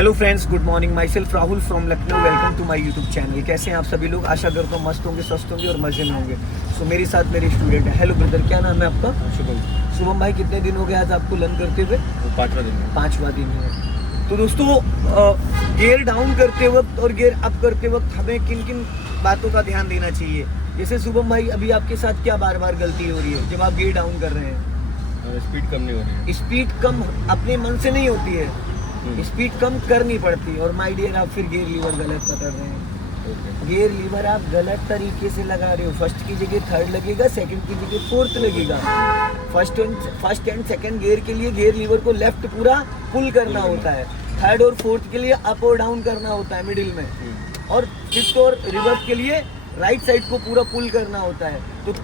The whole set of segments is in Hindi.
Hello friends, good morning. My self Rahul from Lucknow. Welcome to my YouTube channel. कैसे हैं आप सभी लोग? आशा करता हूँ मस्त होंगे, स्वस्थ होंगे और मजे में होंगे। सो मेरे साथ मेरे स्टूडेंट है। हेलो ब्रदर, क्या नाम है आपका? शुभम भाई, कितने दिन हो गए आज आपको लर्न करते हुए? 5वां दिन है। तो दोस्तों, गियर डाउन करते वक्त और गियर अप करते वक्त हमें किन किन बातों का ध्यान देना चाहिए? जैसे शुभम भाई, अभी आपके साथ क्या बार बार गलती हो रही है जब आप गियर डाउन कर रहे हैं? स्पीड कम नहीं हो रही है। स्पीड कम अपने मन से नहीं होती है, स्पीड कम करनी पड़ती है। और माय डियर, आप फिर गियर लीवर गलत पकड़ रहे हैं। गियर लीवर आप गलत तरीके से लगा रहे हो। फर्स्ट की जगह थर्ड लगेगा, सेकंड की जगह फोर्थ लगेगा। फर्स्ट एंड सेकंड गियर के लिए गियर लीवर को लेफ्ट पूरा पुल करना होता है। थर्ड और फोर्थ के लिए अप और डाउन करना होता है मिडिल में। और फिफ्थ और रिवर्स के लिए राइट साइड को पूरा पुल करना होता है। तो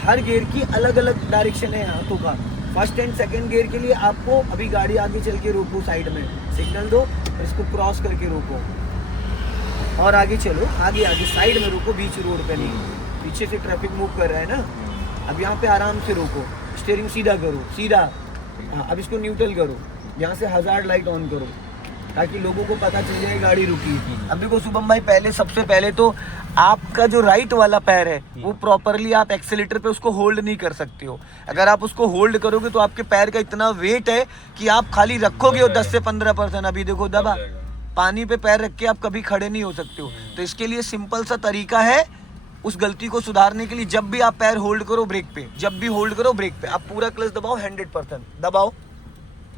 हर गियर की अलग अलग डायरेक्शन है हाथों का। फर्स्ट एंड सेकंड गियर के लिए आपको अभी गाड़ी आगे चल के रोको, साइड में सिग्नल दो और इसको क्रॉस करके रोको और आगे चलो। आगे साइड में रोको, बीच रोड पे नहीं। पीछे से ट्रैफिक मूव कर रहा है ना। अब यहाँ पे आराम से रोको, स्टीयरिंग सीधा करो, सीधा। हाँ, अब इसको न्यूट्रल करो। यहाँ से हजार्ड लाइट ऑन करो ताकि लोगों को पता चल जाए गाड़ी रुकी। अब देखो शुभम भाई, सबसे पहले तो आपका जो राइट वाला पैर है वो प्रॉपरली आप एक्सीलेटर पे उसको होल्ड नहीं कर सकते हो। अगर आप उसको होल्ड करोगे तो आपके पैर का इतना वेट है कि आप खाली रखोगे और 10 से 15%। अभी देखो दबा, पानी पे पैर रख के आप कभी खड़े नहीं हो सकते हो। तो इसके लिए सिंपल सा तरीका है उस गलती को सुधारने के लिए। जब भी आप पैर होल्ड करो ब्रेक पे, जब भी होल्ड करो ब्रेक पे, आप पूरा क्लच दबाओ, 100% दबाओ।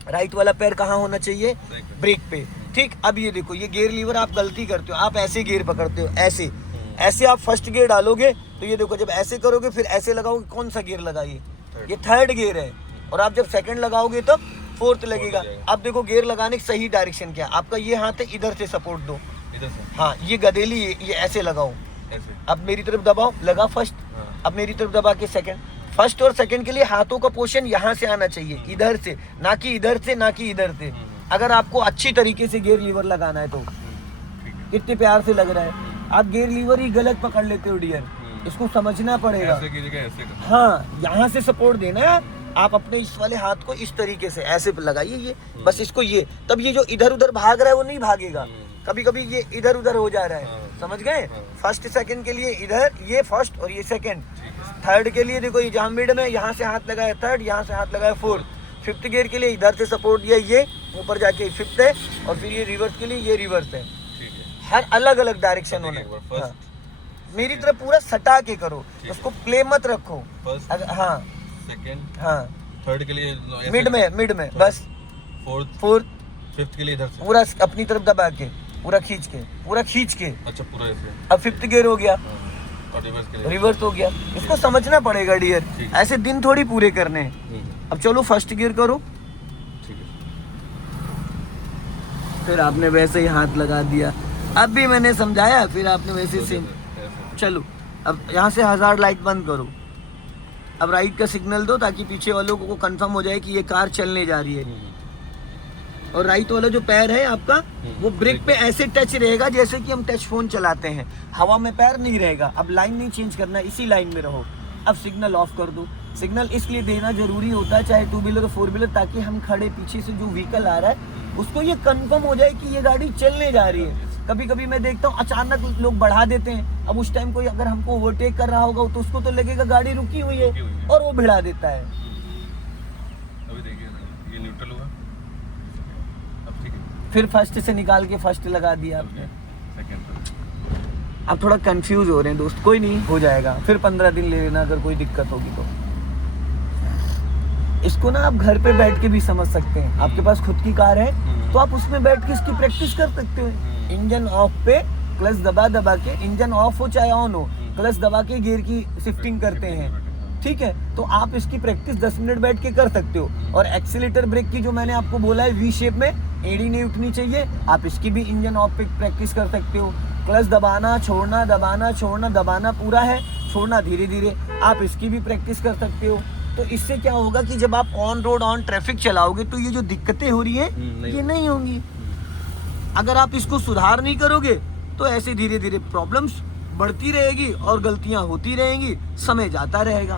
राइट वाला पैर कहाँ होना चाहिए? ब्रेक पे। ठीक। अब ये देखो, ये गियर लीवर आप गलती करते हो। आप ऐसे गियर पकड़ते हो, ऐसे आप फर्स्ट गियर डालोगे तो ये देखो, जब ऐसे करोगे फिर ऐसे लगाओगे, कौन सा गियर लगा? ये थर्ड गियर है। और आप जब सेकंड लगाओगे तब फोर्थ लगेगा। अब देखो गियर लगाने की सही डायरेक्शन क्या? आपका ये हाथ है, इधर से सपोर्ट दो, इधर से। हाँ, ये गदेली, ये ऐसे लगाओ। अब मेरी तरफ दबाओ, लगा फर्स्ट। अब मेरी तरफ दबा के सेकंड। फर्स्ट और सेकंड के लिए हाथों का पोर्शन यहाँ से आना चाहिए, इधर से, ना कि इधर से, ना कि इधर से। अगर आपको अच्छी तरीके से गियर लीवर लगाना है तो कितने प्यार से लग रहा है। आप गियर लीवर ही गलत पकड़ लेते हो डियर, इसको समझना पड़ेगा। हाँ, यहाँ से सपोर्ट देना है। आप अपने इस वाले हाथ को इस तरीके से ऐसे लगाइए, ये बस इसको, ये तब ये जो इधर उधर भाग रहा है वो नहीं भागेगा। कभी कभी ये इधर उधर हो जा रहा है, समझ गए? फर्स्ट सेकंड के लिए इधर, ये फर्स्ट और ये सेकंड। थर्ड के लिए देखो, ये जहाँ मिड में, यहाँ से हाथ लगाया थर्ड, यहाँ से हाथ लगाया फोर्थ। फिफ्थ गियर के लिए इधर से सपोर्ट दिया, ये ऊपर जाके फिफ्थ है। और फिर ये रिवर्स के लिए ये रिवर्स है। हर अलग अलग डायरेक्शन होना है। हाँ। मेरी तरफ पूरा सटा के करो, उसको प्ले मत रखो। हाँ, सेकंड, हाँ, थर्ड के लिए मिड में बस। फोर्थ, फिफ्थ के लिए इधर से पूरा अपनी तरफ दबा के, पूरा खींच के। अच्छा, पूरा ऐसे। अब फिफ्थ गियर हो गया, रिवर्स हो गया। इसको समझना पड़ेगा डियर, ऐसे दिन थोड़ी पूरे करने हैं। अब चलो फर्स्ट गियर करो। फिर आपने वैसे ही हाथ लगा दिया। अब भी मैंने समझाया, फिर आपने वैसे सेम। चलो, अब यहाँ से हजार्ड लाइट बंद करो। अब राइट का सिग्नल दो ताकि पीछे वालों को कंफर्म हो जाए कि ये कार चलने जा रही है। और राइट वाला जो पैर है आपका, वो ब्रेक पे ऐसे टच रहेगा जैसे कि हम टच फोन चलाते हैं। हवा में पैर नहीं रहेगा। अब लाइन नहीं चेंज करना, इसी लाइन में रहो। अब सिग्नल ऑफ कर दो। सिग्नल इसलिए देना जरूरी होता है, चाहे 2 व्हीलर 4 व्हीलर, ताकि हम खड़े पीछे से जो व्हीकल आ रहा है उसको ये कंफर्म हो जाए कि ये गाड़ी चलने जा रही है। कभी कभी मैं देखता हूँ अचानक लोग बढ़ा देते हैं। अब उस टाइम कोई अगर हमको ओवरटेक कर रहा होगा तो उसको तो लगेगा गाड़ी रुकी हुई है और वो भिड़ा देता है। अभी देखिए, ये न्यूट्रल हुआ। अब ठीक है। फिर फर्स्ट से निकाल के फर्स्ट लगा दिया आपने। आप थोड़ा कंफ्यूज हो रहे हैं दोस्त, कोई नहीं, हो जाएगा। फिर 15 दिन ले लेना अगर कोई दिक्कत होगी तो। इसको ना आप घर पे बैठ के भी समझ सकते हैं। आपके पास खुद की कार है तो आप उसमें बैठ के इसकी प्रैक्टिस कर सकते हो। इंजन ऑफ पे क्लच दबा के, इंजन ऑफ हो चाहे ऑन हो, क्लच दबा के गियर की शिफ्टिंग करते हैं। ठीक है, तो आप इसकी प्रैक्टिस 10 मिनट बैठ के कर सकते हो। और एक्सीलेटर ब्रेक की जो मैंने आपको बोला है, वी शेप में एड़ी नहीं उठनी चाहिए, आप इसकी भी इंजन ऑफ पे प्रैक्टिस कर सकते हो। क्लच दबाना छोड़ना, दबाना छोड़ना, दबाना पूरा है, छोड़ना धीरे धीरे, आप इसकी भी प्रैक्टिस कर सकते हो। तो इससे क्या होगा कि जब आप ऑन रोड ऑन ट्रैफिक चलाओगे तो ये जो दिक्कतें हो रही हैं ये नहीं होंगी। अगर आप इसको सुधार नहीं करोगे तो ऐसे धीरे धीरे प्रॉब्लम्स बढ़ती रहेगी और गलतियां होती रहेंगी, समय जाता रहेगा।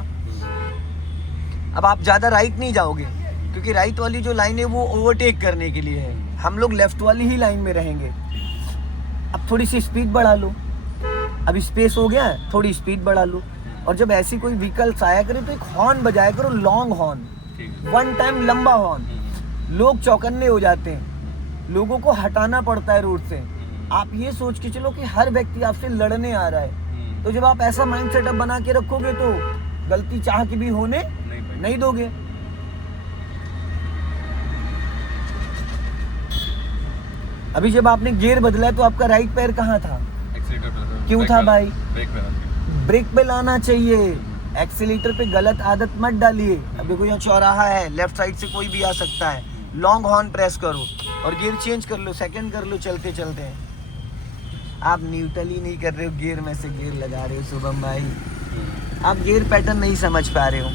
अब आप ज़्यादा राइट नहीं जाओगे क्योंकि राइट वाली जो लाइन है वो ओवरटेक करने के लिए है। हम लोग लेफ्ट वाली ही लाइन में रहेंगे। अब थोड़ी सी स्पीड बढ़ा लो, अब स्पेस हो गया है, थोड़ी स्पीड बढ़ा लो। और जब ऐसी कोई व्हीकल्स आया करे तो एक हॉर्न बजाया करो, लॉन्ग हॉर्न, ठीक है। वन टाइम लंबा हॉर्न। लोग चौकन्ने हो जाते हैं, लोगों को हटाना पड़ता है रोड से। आप ये सोच के चलो कि हर व्यक्ति आपसे लड़ने आ रहा है, तो जब आप ऐसा माइंड सेटअप बना के रखोगे तो गलती चाह के भी होने नहीं दोगे। अभी जब आपने गियर बदला तो आपका राइट पैर कहाँ था? क्यों था भाई? ब्रेक पे लाना चाहिए, एक्सीलेटर पे गलत आदत मत डालिए। अब देखो यहाँ चौराहा है, लेफ्ट साइड से कोई भी आ सकता है, लॉन्ग हॉर्न प्रेस करो और गियर चेंज कर लो, सेकंड कर लो चलते चलते। आप न्यूट्रल ही नहीं कर रहे हो, गियर में से गियर लगा रहे हो शुभम भाई। आप गियर पैटर्न नहीं समझ पा रहे हो।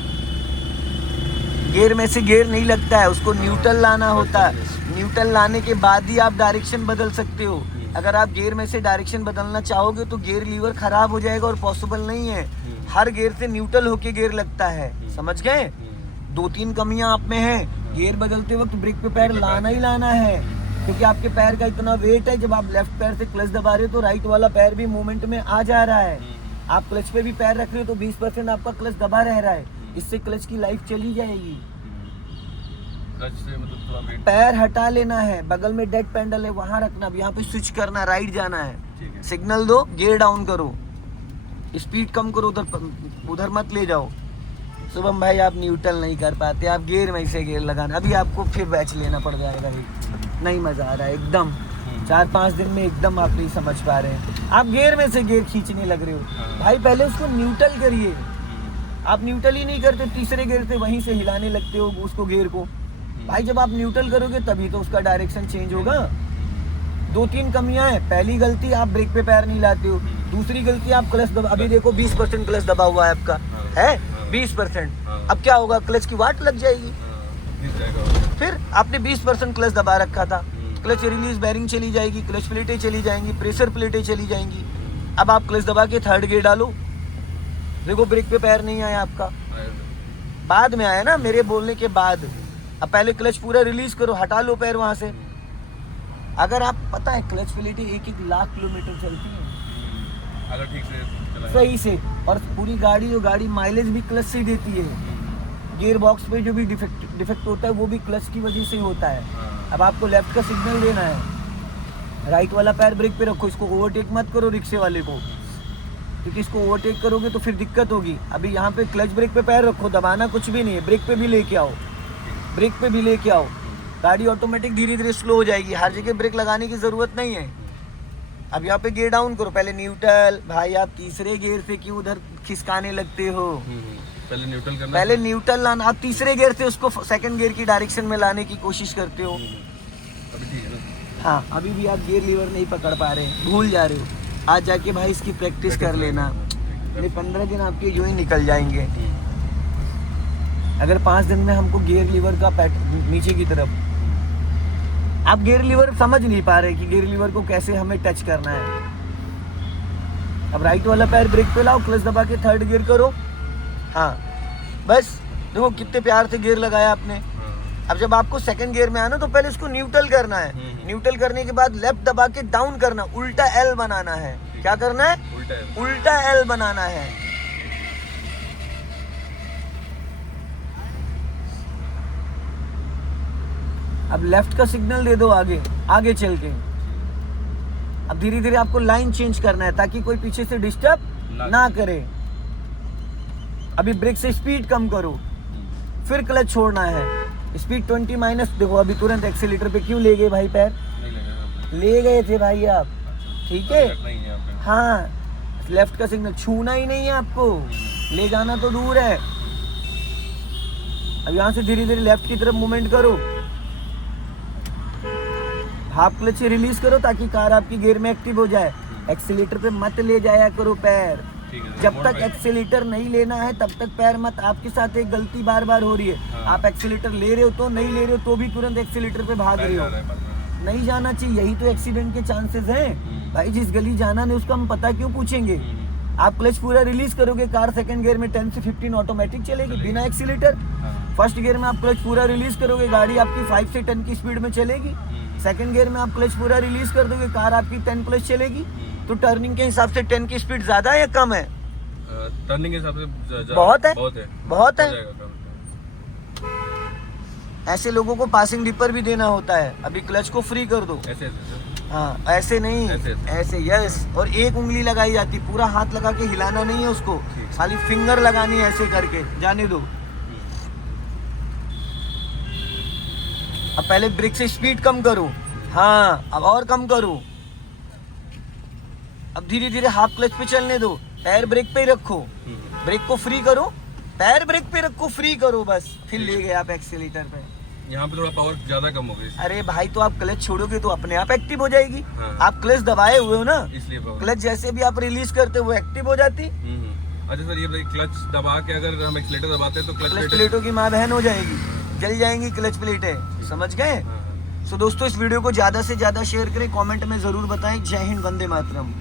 गियर में से गियर नहीं लगता है, उसको न्यूट्रल लाना होता है। न्यूट्रल लाने के बाद ही आप डायरेक्शन बदल सकते हो। अगर आप गियर में से डायरेक्शन बदलना चाहोगे तो गियर लीवर खराब हो जाएगा और पॉसिबल नहीं है। हर गियर से न्यूट्रल होके गियर लगता है, समझ गए? 2-3 कमियां आप में हैं। गियर बदलते वक्त ब्रेक पे पैर लाना ही लाना है, क्योंकि आपके पैर का इतना वेट है। जब आप लेफ्ट पैर से क्लच दबा रहे हो तो राइट वाला पैर भी मूवमेंट में आ जा रहा है। आप क्लच पे भी पैर रख रहे हो तो 20% आपका क्लच दबा रह रहा है, इससे क्लच की लाइफ चली जाएगी। क्लच से मतलब थोड़ा वेट, पैर हटा लेना है, बगल में डेड पेंडल है वहां रखना, अब यहाँ पे स्विच करना, राइट जाना है, सिग्नल दो, गियर डाउन करो, स्पीड कम करो, उधर मत ले जाओ। शुभम भाई आप न्यूट्रल नहीं कर पाते, आप गियर में से गियर लगाना। अभी आपको फिर बैच लेना पड़ जाएगा, नहीं मजा आ रहा है एकदम। 4-5 दिन में एकदम आप नहीं समझ पा रहे हैं, आप गियर में से गियर खींचने लग रहे हो। भाई पहले उसको न्यूट्रल करिए, आप न्यूट्रल ही नहीं करते, तीसरे गियर से वहीं से हिलाने लगते हो उसको, गियर को। भाई जब आप न्यूट्रल करोगे तभी तो उसका डायरेक्शन चेंज होगा। 2-3 कमियां हैं। पहली गलती आप ब्रेक पे पैर नहीं लाते हो, दूसरी गलती आप क्लच दबा, अभी देखो 20% क्लच दबा हुआ है आपका, है 20%। अब क्या होगा? क्लच की वाट लग जाएगी। फिर आपने 20% क्लच दबा रखा था, क्लच रिलीज बेरिंग चली जाएगी, क्लच प्लेटें चली जाएंगी, प्रेशर प्लेटें चली जाएंगी। अब आप क्लच दबा के थर्ड गियर डालो, देखो ब्रेक पे पैर नहीं आया आपका, बाद में आया ना मेरे बोलने के बाद। अब पहले क्लच पूरा रिलीज करो, हटा लो पैर वहां से। अगर आप पता है क्लच प्लेटें 1-1 लाख किलोमीटर चलती है अगर ठीक से चलाएं। सही से, और पूरी गाड़ी माइलेज भी क्लच से ही देती है। गियर बॉक्स पे जो भी डिफेक्ट होता है वो भी क्लच की वजह से ही होता है। अब आपको लेफ्ट का सिग्नल देना है, राइट वाला पैर ब्रेक पे रखो, इसको ओवरटेक मत करो रिक्शे वाले को, क्योंकि इसको ओवरटेक करोगे तो फिर दिक्कत होगी। अभी यहाँ पे क्लच ब्रेक पे पैर रखो, दबाना कुछ भी नहीं है, ब्रेक पे भी लेके आओ, ब्रेक पे भी लेके आओ, गाड़ी ऑटोमेटिक धीरे धीरे स्लो हो जाएगी। हर जगह ब्रेक लगाने की जरूरत नहीं है। अब यहाँ पे गियर डाउन करो, पहले न्यूट्रल। भाई आप तीसरे गियर से क्यों उधर खिसकाने लगते हो? पहले न्यूट्रल करना, पहले न्यूट्रल लाना, आप तीसरे गियर से उसको सेकंड गियर की डायरेक्शन में लाने की कोशिश करते हो। अभी ठीक है ना? हाँ अभी भी आप गियर लीवर नहीं पकड़ पा रहे, भूल जा रहे हो। आज जाके भाई इसकी प्रैक्टिस कर लेना, ये 15 दिन आपके यूं ही निकल जाएंगे। अगर 5 दिन में हमको गियर लीवर का नीचे की तरफ, आप गियर लीवर समझ नहीं पा रहे कि गियर लीवर को कैसे हमें टच करना है। अब राइट वाला पैर ब्रेक पे लाओ, क्लच दबा के थर्ड गियर करो। हाँ बस देखो कितने प्यार से गियर लगाया आपने। अब जब आपको सेकंड गियर में आना तो पहले इसको न्यूट्रल करना है, न्यूट्रल करने के बाद लेफ्ट दबा के डाउन करना, उल्टा एल बनाना है। क्या करना है? उल्टा एल बनाना है। अब लेफ्ट का सिग्नल दे दो आगे चल के। अब धीरे धीरे आपको लाइन चेंज करना है ताकि कोई पीछे से डिस्टर्ब ना करे। अभी ब्रेक से स्पीड कम करो, फिर क्लच छोड़ना है, स्पीड 20 माइनस। देखो अभी तुरंत एक्सीलेटर पे क्यों ले गए भाई पैर? ले गए थे भाई आप, ठीक है? हाँ लेफ्ट का सिग्नल छूना ही नहीं है आपको, ले जाना तो दूर है। अब यहाँ से धीरे धीरे लेफ्ट की तरफ मूवमेंट करो, हाफ क्लच से रिलीज करो ताकि कार आपकी गियर में एक्टिव हो जाए। एक्सीलेटर पे मत ले जाया करो पैर, जब तक एक्सीलेटर नहीं लेना है तब तक पैर मत। आपके साथ एक गलती बार बार हो रही है, आप एक्सीलेटर ले रहे हो तो नहीं ले रहे हो तो भी तुरंत एक्सीलेटर पे भाग रहे हो। नहीं जाना चाहिए, यही तो एक्सीडेंट के चांसेस हैं भाई। जिस गली जाना नहीं उसका हम पता क्यों पूछेंगे? आप क्लच पूरा रिलीज करोगे, कार सेकंड गियर में 10 से 15 ऑटोमेटिक चलेगी बिना एक्सीलेटर। फर्स्ट गियर में आप क्लच पूरा रिलीज करोगे, गाड़ी आपकी 5 से 10 की स्पीड में चलेगी। सेकंड गियर में आप क्लच पूरा रिलीज कर दोगे, कार आपकी 10 प्लस चलेगी। तो टर्निंग के हिसाब से 10 की स्पीड ज्यादा है या कम है? टर्निंग के हिसाब से बहुत है, बहुत है, बहुत हो है। जाएगा काम। ऐसे लोगों को पासिंग डिपर भी देना होता है। अभी क्लच को फ्री कर दो। ऐसे ऐसे सर। हाँ ऐसे नहीं, ऐसे। ऐसे यस। और एक उंगली लगाई जाती, पूरा हाथ लगा के हिलाना नहीं है उसको, ठीक। खाली फिंगर लगानी है ऐसे करके, जाने दो। अब पहले ब्रेक से स्पीड कम करो, हाँ अब और कम करो। अब धीरे धीरे हाफ क्लच पे चलने दो, पैर ब्रेक पे ही रखो, ब्रेक को फ्री करो, पैर ब्रेक पे रखो, फ्री करो बस, फिर ले गए आप एक्सीलेटर पे। यहाँ पे थोड़ा पावर ज्यादा कम हो गई अरे भाई तो आप क्लच छोड़ोगे तो अपने आप एक्टिव हो जाएगी। हाँ। आप क्लच दबाए हुए हो ना, इसलिए पावर। क्लच जैसे भी आप रिलीज करते हो वो एक्टिव हो जाती। अच्छा सर, ये बताइए क्लच दबा के अगर हम एक्सीलेटर दबाते हैं तो क्लच क्लच प्लेटों की माँ बहन हो जाएगी, जल जाएंगी क्लच प्लेटें, समझ गए? सो दोस्तों इस वीडियो को ज्यादा से ज्यादा शेयर करें, कमेंट में जरूर बताएं। जय हिंद, वंदे मातरम।